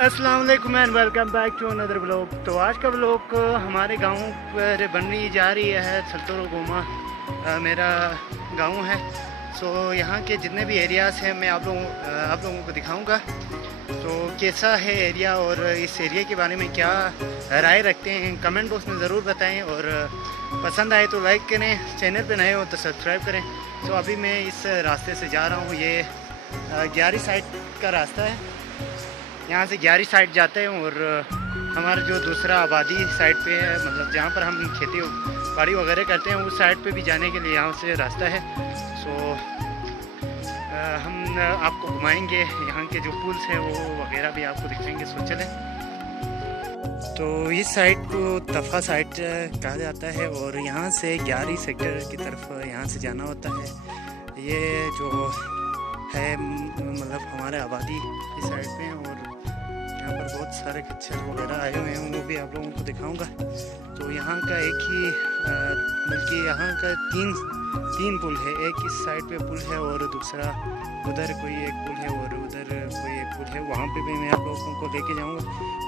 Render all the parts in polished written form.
अस्सलाम वालेकुम and welcome back to another blog. तो आज का ब्लॉग हमारे गांव पर बनने जा रही है सल्तोरो गोमा मेरा गांव है। सो यहाँ के जितने भी एरियाज़ हैं मैं आप लोगों को दिखाऊंगा। तो कैसा है एरिया और इस एरिया के बारे में क्या राय रखते हैं कमेंट बॉक्स में ज़रूर बताएं, और पसंद आए तो लाइक करें, चैनल पे नए हो तो सब्सक्राइब करें। तो अभी मैं इस रास्ते से जा रहा हूँ, ये ग्यारी साइड का रास्ता है। यहाँ से ग्यारी साइड जाते हैं और हमारा जो दूसरा आबादी साइड पे है, मतलब जहाँ पर हम खेती बाड़ी वगैरह करते हैं, उस साइड पे भी जाने के लिए यहाँ से रास्ता है। सो हम आपको घुमाएंगे, यहाँ के जो पुल्स हैं वो वगैरह भी आपको दिखाएंगे। सो चलें। तो इस साइड को तफ़ा साइड कहा जाता है और यहाँ से ग्यारी सेक्टर की तरफ यहाँ से जाना होता है। ये जो है मतलब हमारे आबादी इस साइड पे हैं और यहाँ पर बहुत सारे खच्चर वगैरह आए हुए हैं, वो भी आप लोगों को दिखाऊंगा। तो यहाँ का एक ही बल्कि यहाँ का तीन पुल है। एक इस साइड पे पुल है और दूसरा उधर कोई एक पुल है और उधर कोई एक पुल है, वहाँ पे भी मैं आप लोगों को लेके जाऊँगा।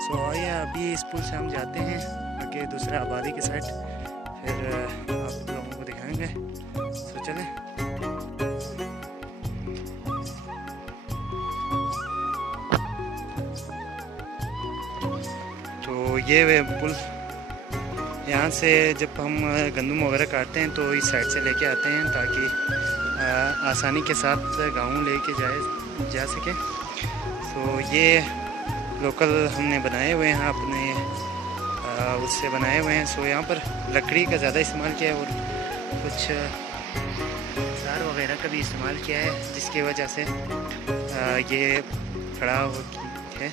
सो आइए अभी इस पुल से हम जाते हैं आगे दूसरा आबादी के साइड, फिर आप लोगों को दिखाएँगे। सो चलें। तो ये वे पुल, यहाँ से जब हम गंदम वगैरह काटते हैं तो इस साइड से लेके आते हैं ताकि आसानी के साथ गाँव लेके जा सके। तो ये लोकल हमने बनाए हुए हैं, अपने उससे बनाए हुए हैं। सो यहाँ पर लकड़ी का ज़्यादा इस्तेमाल किया है और कुछ तार वगैरह का भी इस्तेमाल किया है, जिसकी वजह से ये खड़ा है।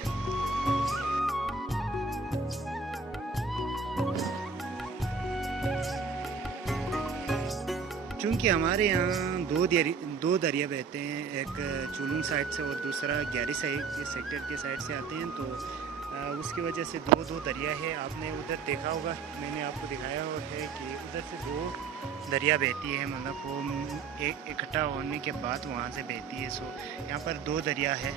चूँकि हमारे यहाँ दो दरिया बहते हैं, एक चुलुंग साइड से और दूसरा ग्यारी साइड सेक्टर के साइड से आते हैं, तो उसकी वजह से दो दरिया है। आपने उधर देखा होगा, मैंने आपको दिखाया है कि उधर से दो दरिया बहती है, मतलब वो एक इकट्ठा होने के बाद वहाँ से बहती है। सो यहाँ पर दो दरिया है,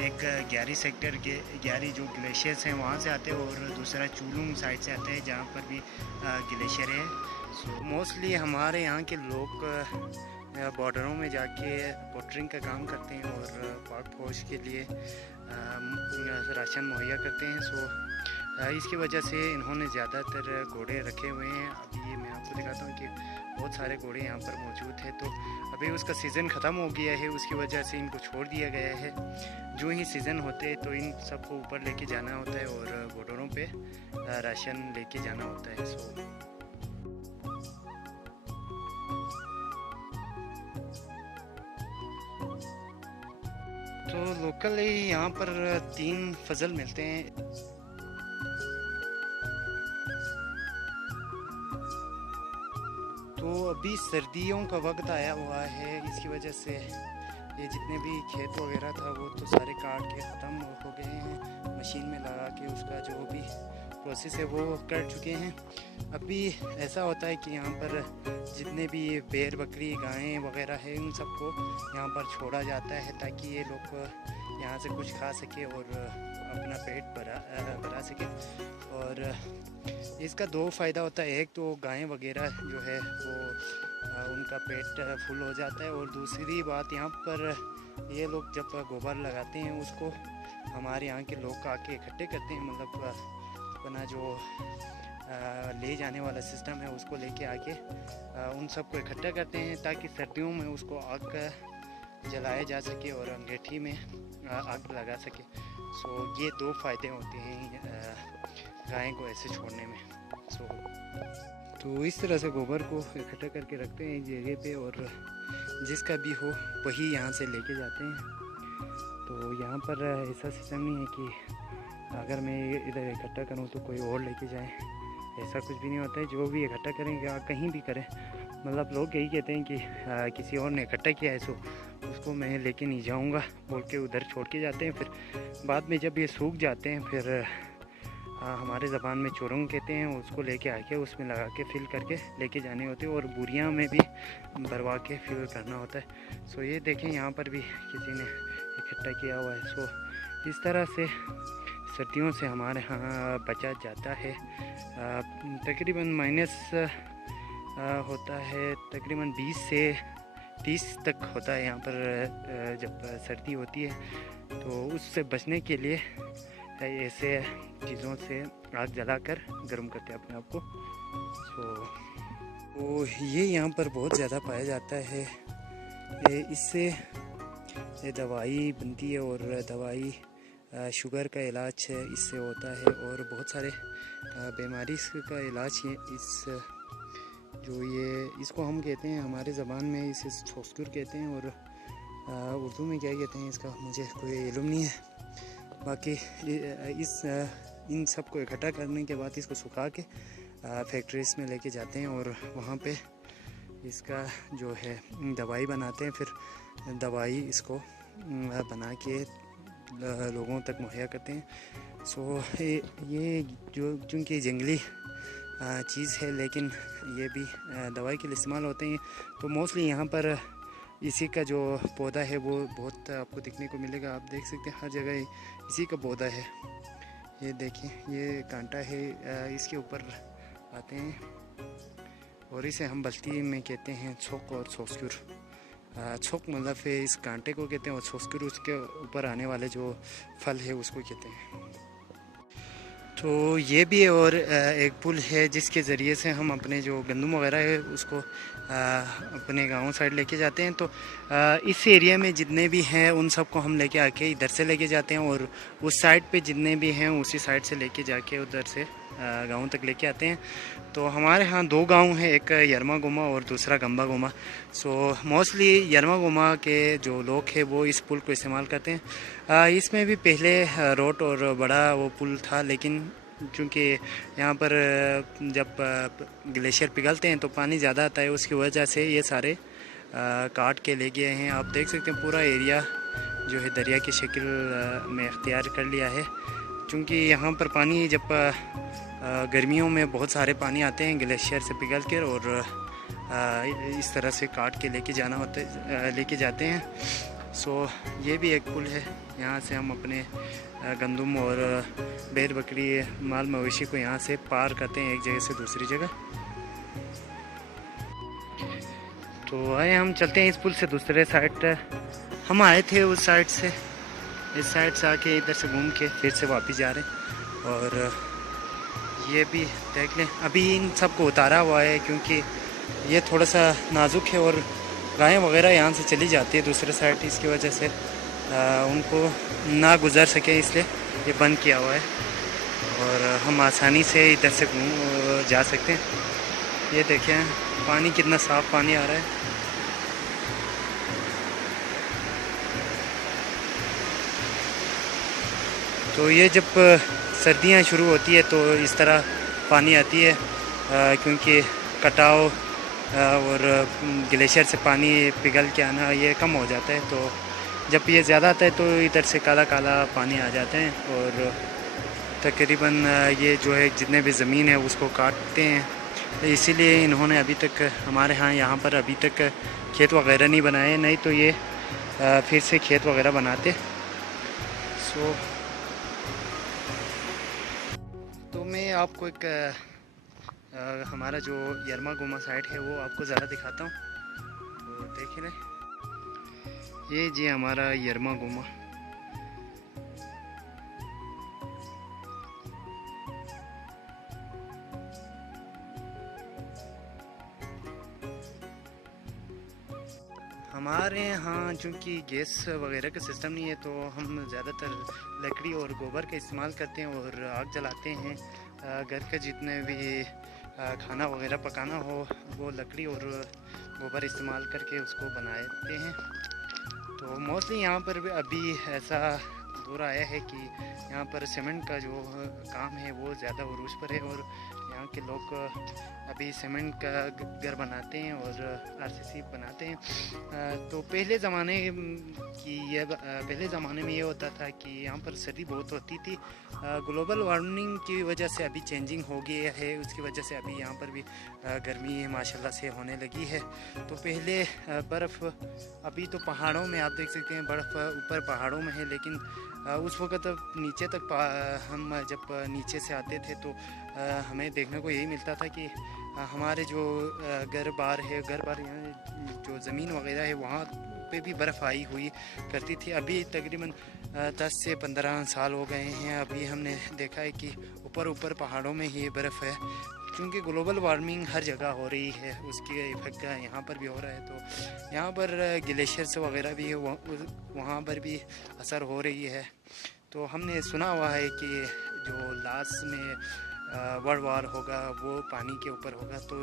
एक ग्यारी सेक्टर के ग्यारी जो ग्लेशियर्स हैं वहाँ से आते हैं और दूसरा चुलुंग साइड से आते हैं जहाँ पर भी ग्लेशियर है। सो मोस्टली हमारे यहाँ के लोग बॉर्डरों में जाके पोटरिंग का काम करते हैं और पाक फौज के लिए राशन मुहैया करते हैं। सो इसकी वजह से इन्होंने ज़्यादातर घोड़े रखे हुए हैं। अभी मैं आपको दिखाता हूँ कि बहुत सारे घोड़े यहाँ पर मौजूद हैं। तो अभी उसका सीज़न ख़त्म हो गया है, उसकी वजह से इनको छोड़ दिया गया है। जो ही सीज़न होते हैं तो इन सबको ऊपर लेके जाना होता है और बॉर्डरों पे राशन लेके जाना होता है। सो तो लोकल यहाँ पर 3 फजल मिलते हैं। तो अभी सर्दियों का वक्त आया हुआ है, इसकी वजह से ये जितने भी खेत वगैरह था वो तो सारे काट के ख़त्म हो गए हैं। मशीन में लगा के उसका जो भी प्रोसेस है वो कर चुके हैं। अभी ऐसा होता है कि यहाँ पर जितने भी भेड़ बकरी गायें वगैरह हैं उन सबको यहाँ पर छोड़ा जाता है ताकि ये लोग यहाँ से कुछ खा सके और अपना पेट भरा सके। और इसका 2 फ़ायदा होता है, एक तो गायें वगैरह जो है वो उनका पेट फुल हो जाता है, और दूसरी बात यहाँ पर ये लोग जब गोबर लगाते हैं उसको हमारे यहाँ के लोग आके इकट्ठे करते हैं, मतलब अपना जो ले जाने वाला सिस्टम है उसको लेके आके उन सबको इकट्ठा करते हैं ताकि सर्दियों में उसको आग जलाया जा सके और अंगीठी में आग लगा सके। सो ये 2 फ़ायदे होते हैं गाय को ऐसे छोड़ने में। सो तो इस तरह से गोबर को इकट्ठा करके रखते हैं एक जगह पे, और जिसका भी हो वही यहाँ से लेके जाते हैं। तो यहाँ पर ऐसा सिस्टम नहीं है कि अगर मैं इधर इकट्ठा करूँ तो कोई और लेके जाए, ऐसा कुछ भी नहीं होता है। जो भी इकट्ठा करेंगे कहीं भी करें, मतलब लोग यही कहते हैं कि किसी और ने इकट्ठा किया है सो उसको मैं लेके नहीं जाऊंगा बोल के उधर छोड़ के जाते हैं। फिर बाद में जब ये सूख जाते हैं फिर हमारे ज़बान में चोरंग कहते हैं, उसको लेके आके उसमें लगा के फिल करके लेके जाने होते हैं और बोरियां में भी भरवा के फिल करना होता है। सो ये देखें यहाँ पर भी किसी ने इकट्ठा किया हुआ है। सो इस तरह से सर्दियों से हमारे यहाँ बचा जाता है। तकरीबन माइनस होता है, तकरीबन 20 से 30 तक होता है यहाँ पर जब सर्दी होती है। तो उससे बचने के लिए ऐसे चीज़ों से आग जलाकर गर्म करते हैं अपने आप को। तो ये यहाँ पर बहुत ज़्यादा पाया जाता है। इससे दवाई बनती है और दवाई शुगर का इलाज इससे होता है और बहुत सारे बीमारी का इलाज है। इसको हम कहते हैं हमारे ज़बान में इसे छोस्कुर कहते हैं और उर्दू में क्या कहते हैं इसका मुझे कोई इल्म नहीं है। बाकी इन सब को इकट्ठा करने के बाद इसको सुखा के फैक्ट्रीज में लेके जाते हैं और वहाँ पे इसका जो है दवाई बनाते हैं। फिर दवाई इसको बना के लोगों तक मुहैया करते हैं। सो ये जो चूँकि जंगली चीज़ है लेकिन ये भी दवाई के लिए इस्तेमाल होते हैं। तो मोस्टली यहाँ पर इसी का जो पौधा है वो बहुत आपको दिखने को मिलेगा। आप देख सकते हैं हर जगह इसी का पौधा है। ये देखिए ये कांटा है, इसके ऊपर आते हैं और इसे हम बल्ती में कहते हैं छोक और छोस्कुर। छोक मतलब है इस कांटे को कहते हैं और छोस्कुर उसके ऊपर आने वाले जो फल है उसको कहते हैं। तो ये भी और एक पुल है जिसके ज़रिए से हम अपने जो गंदम वगैरह है उसको अपने गांव साइड लेके जाते हैं। तो इस एरिया में जितने भी हैं उन सबको हम लेके आके इधर से लेके जाते हैं और उस साइड पे जितने भी हैं उसी साइड से लेके जाके उधर से गांव तक लेके आते हैं। तो हमारे यहाँ 2 गांव हैं, एक यरमा गुमा और दूसरा गंबा गुमा। सो मोस्टली यरमा गुमा के जो लोग हैं वो इस पुल को इस्तेमाल करते हैं। इसमें भी पहले रोड और बड़ा वो पुल था, लेकिन क्योंकि यहाँ पर जब ग्लेशियर पिघलते हैं तो पानी ज़्यादा आता है, उसकी वजह से ये सारे काट के ले गए हैं। आप देख सकते हैं पूरा एरिया जो है दरिया की शक्ल में अख्तियार कर लिया है। क्योंकि यहाँ पर पानी जब गर्मियों में बहुत सारे पानी आते हैं ग्लेशियर से पिघल कर और इस तरह से काट के लेके जाते हैं। सो ये भी एक पुल है, यहाँ से हम अपने गंदम और बैल बकरी माल मवेशी को यहाँ से पार करते हैं एक जगह से दूसरी जगह। तो आए हम चलते हैं इस पुल से दूसरे साइड। हम आए थे उस साइड से, इस साइड से आके इधर से घूम के फिर से वापस जा रहे हैं। और ये भी देख लें, अभी इन सब को उतारा हुआ है क्योंकि ये थोड़ा सा नाजुक है और गायें वगैरह यहाँ से चली जाती है दूसरे साइड, इसकी वजह से उनको ना गुज़र सके इसलिए ये बंद किया हुआ है और हम आसानी से इधर से जा सकते हैं। ये देखें पानी कितना साफ़ पानी आ रहा है। तो ये जब सर्दियाँ शुरू होती है तो इस तरह पानी आती है क्योंकि कटाव और ग्लेशियर से पानी पिघल के आना ये कम हो जाता है। तो जब ये ज़्यादा आता है तो इधर से काला काला पानी आ जाता है और तकरीबन ये जो है जितने भी ज़मीन है उसको काटते हैं। तो इसीलिए इन्होंने अभी तक हमारे यहाँ पर अभी तक खेत वगैरह नहीं बनाए, नहीं तो ये फिर से खेत वगैरह बनाते। सो तो मैं आपको एक हमारा जो यरमा गुमा साइड है वो आपको ज़रा दिखाता हूँ। तो देख लें, ये जी हमारा यरमा गुमा। हमारे यहाँ चूँकि गैस वगैरह का सिस्टम नहीं है तो हम ज़्यादातर लकड़ी और गोबर का इस्तेमाल करते हैं और आग जलाते हैं। घर के जितने भी खाना वगैरह पकाना हो वो लकड़ी और गोबर इस्तेमाल करके उसको बनाते हैं। तो मोस्टली यहाँ पर भी अभी ऐसा दौर आया है कि यहाँ पर सीमेंट का जो काम है वो ज़्यादा उरूज पर है और यहाँ यहाँ के लोग अभी सीमेंट का घर बनाते हैं और आरसीसी बनाते हैं। तो पहले ज़माने में ये होता था कि यहाँ पर सर्दी बहुत होती थी। ग्लोबल वार्मिंग की वजह से अभी चेंजिंग हो गया है, उसकी वजह से अभी यहाँ पर भी गर्मी माशाल्लाह से होने लगी है। तो पहले बर्फ़, अभी तो पहाड़ों में आप देख सकते हैं बर्फ़ ऊपर पहाड़ों में है, लेकिन उस वक़्त नीचे तक हम जब नीचे से आते थे तो हमें देखने को यही मिलता था कि हमारे जो घर बार यहाँ जो ज़मीन वगैरह है वहाँ पे भी बर्फ़ आई हुई करती थी। अभी तकरीबन 10 से 15 साल हो गए हैं, अभी हमने देखा है कि ऊपर पहाड़ों में ही बर्फ़ है। क्योंकि ग्लोबल वार्मिंग हर जगह हो रही है, उसके इफेक्ट का यहाँ पर भी हो रहा है। तो यहाँ पर ग्लेशियर्स वगैरह भी है, वहाँ पर भी असर हो रही है। तो हमने सुना हुआ है कि जो लास्ट में वर्ल्ड वार होगा वो पानी के ऊपर होगा। तो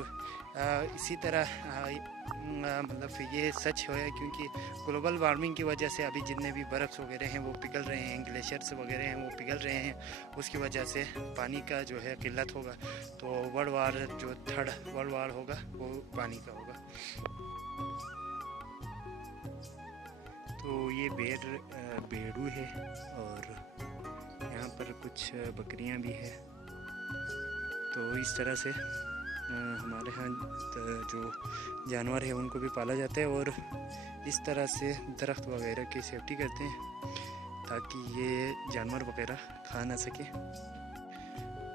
इसी तरह मतलब ये सच है, क्योंकि ग्लोबल वार्मिंग की वजह से अभी जितने भी बर्फ़ वगैरह हैं वो पिघल रहे हैं, ग्लेशियर्स वगैरह हैं वो पिघल रहे हैं, उसकी वजह से पानी का जो है किल्लत होगा। तो थर्ड वर्ल्ड वार होगा वो पानी का होगा। तो ये बेड़ू है और यहाँ पर कुछ बकरियाँ भी है। तो इस तरह से हमारे यहाँ जो जानवर है उनको भी पाला जाता है और इस तरह से दरख्त वगैरह की सेफ्टी करते हैं ताकि ये जानवर वगैरह खा ना सके।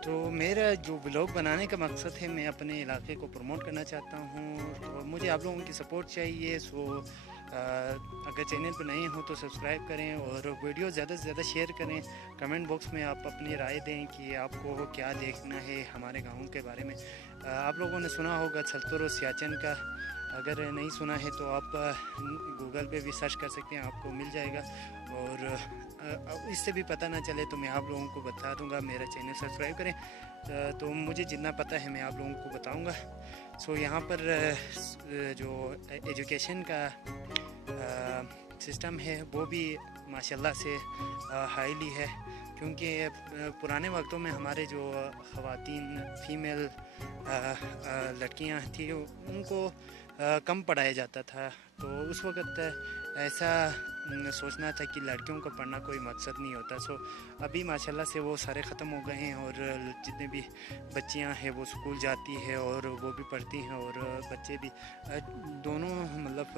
तो मेरा जो ब्लॉग बनाने का मकसद है, मैं अपने इलाके को प्रमोट करना चाहता हूँ। तो मुझे आप लोगों की सपोर्ट चाहिए। अगर चैनल पर नए हो तो सब्सक्राइब करें और वीडियो ज़्यादा से ज़्यादा शेयर करें। कमेंट बॉक्स में आप अपनी राय दें कि आपको क्या देखना है हमारे गाँव के बारे में। आप लोगों ने सुना होगा छलतुरो सियाचिन का, अगर नहीं सुना है तो आप गूगल पे भी सर्च कर सकते हैं, आपको मिल जाएगा। और इससे भी पता ना चले तो मैं आप लोगों को बता दूंगा। मेरा चैनल सब्सक्राइब करें। तो मुझे जितना पता है मैं आप लोगों को बताऊंगा। यहाँ पर जो एजुकेशन का सिस्टम है वो भी माशाल्लाह से हाईली है, क्योंकि पुराने वक्तों में हमारे जो ख़वातीन फीमेल लड़कियां थी उनको कम पढ़ाया जाता था। तो उस वक़्त ऐसा सोचना था कि लड़कियों का पढ़ना कोई मकसद नहीं होता। अभी माशाल्लाह से वो सारे ख़त्म हो गए हैं और जितने भी बच्चियां हैं वो स्कूल जाती है और वो भी पढ़ती हैं और बच्चे भी दोनों, मतलब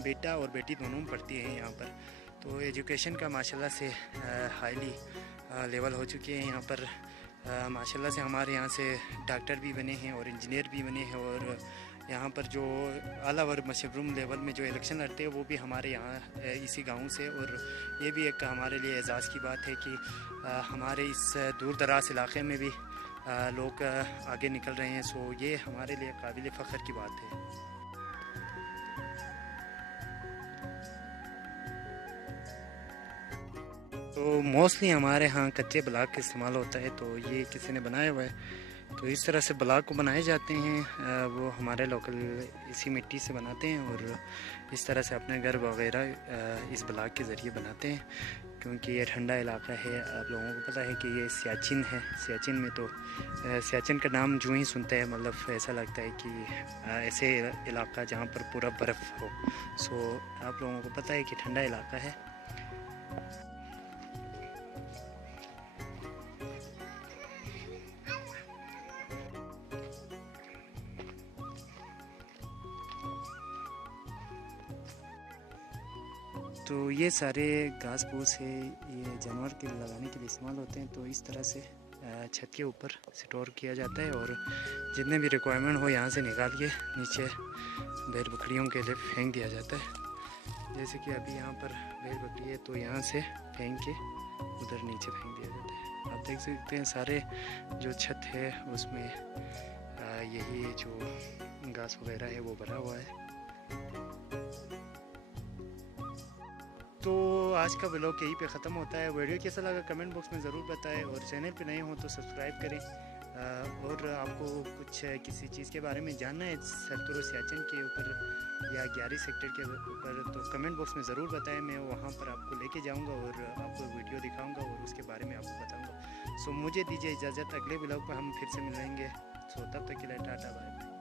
बेटा और बेटी दोनों पढ़ती हैं यहाँ पर। तो एजुकेशन का माशाल्लाह से हाईली लेवल हो चुके हैं यहाँ पर। माशाल्लाह से हमारे यहाँ से डॉक्टर भी बने हैं और इंजीनियर भी बने हैं। और यहाँ पर जो आला व मशरूम लेवल में जो इलेक्शन लड़ते हैं वो भी हमारे यहाँ इसी गांव से। और ये भी एक हमारे लिए एजाज़ की बात है कि हमारे इस दूर दराज इलाक़े में भी लोग आगे निकल रहे हैं। ये हमारे लिए काबिल फ़ख्र की बात है। तो मोस्टली हमारे यहाँ कच्चे ब्लॉक का इस्तेमाल होता है। तो ये किसी ने बनाया हुआ है। तो इस तरह से ब्लॉक को बनाए जाते हैं, वो हमारे लोकल इसी मिट्टी से बनाते हैं और इस तरह से अपने घर वगैरह इस ब्लॉक के ज़रिए बनाते हैं। क्योंकि ये ठंडा इलाका है, आप लोगों को पता है कि ये सियाचिन है। सियाचिन में तो सियाचिन का नाम जो ही सुनते हैं मतलब ऐसा लगता है कि ऐसे इलाका जहाँ पर पूरा बर्फ़ हो। आप लोगों को पता है कि ठंडा इलाका है। तो ये सारे घास फूस है, ये जानवर के लगाने के लिए इस्तेमाल होते हैं। तो इस तरह से छत के ऊपर स्टोर किया जाता है और जितने भी रिक्वायरमेंट हो यहाँ से निकाल के नीचे भेड़ बकरियों के लिए फेंक दिया जाता है। जैसे कि अभी यहाँ पर भेड़ बकरी है तो यहाँ से फेंक के उधर नीचे फेंक दिया जाता है। आप देख सकते हैं सारे जो छत है उसमें यही जो घास वगैरह है वो भरा हुआ है। तो आज का व्लॉग यहीं पे ख़त्म होता है। वीडियो कैसा लगा कमेंट बॉक्स में ज़रूर बताएं और चैनल पे नए हो तो सब्सक्राइब करें। और आपको कुछ किसी चीज़ के बारे में जानना है सत्तुर सियाचिन के ऊपर या 11 सेक्टर के ऊपर, तो कमेंट बॉक्स में ज़रूर बताएं। मैं वहाँ पर आपको लेके जाऊँगा और आपको वीडियो दिखाऊँगा और उसके बारे में आपको बताऊँगा। सो मुझे दीजिए इजाज़त, अगले ब्लॉग पर हम फिर से मिलेंगे। सो तब तक के लिए टाटा बाय।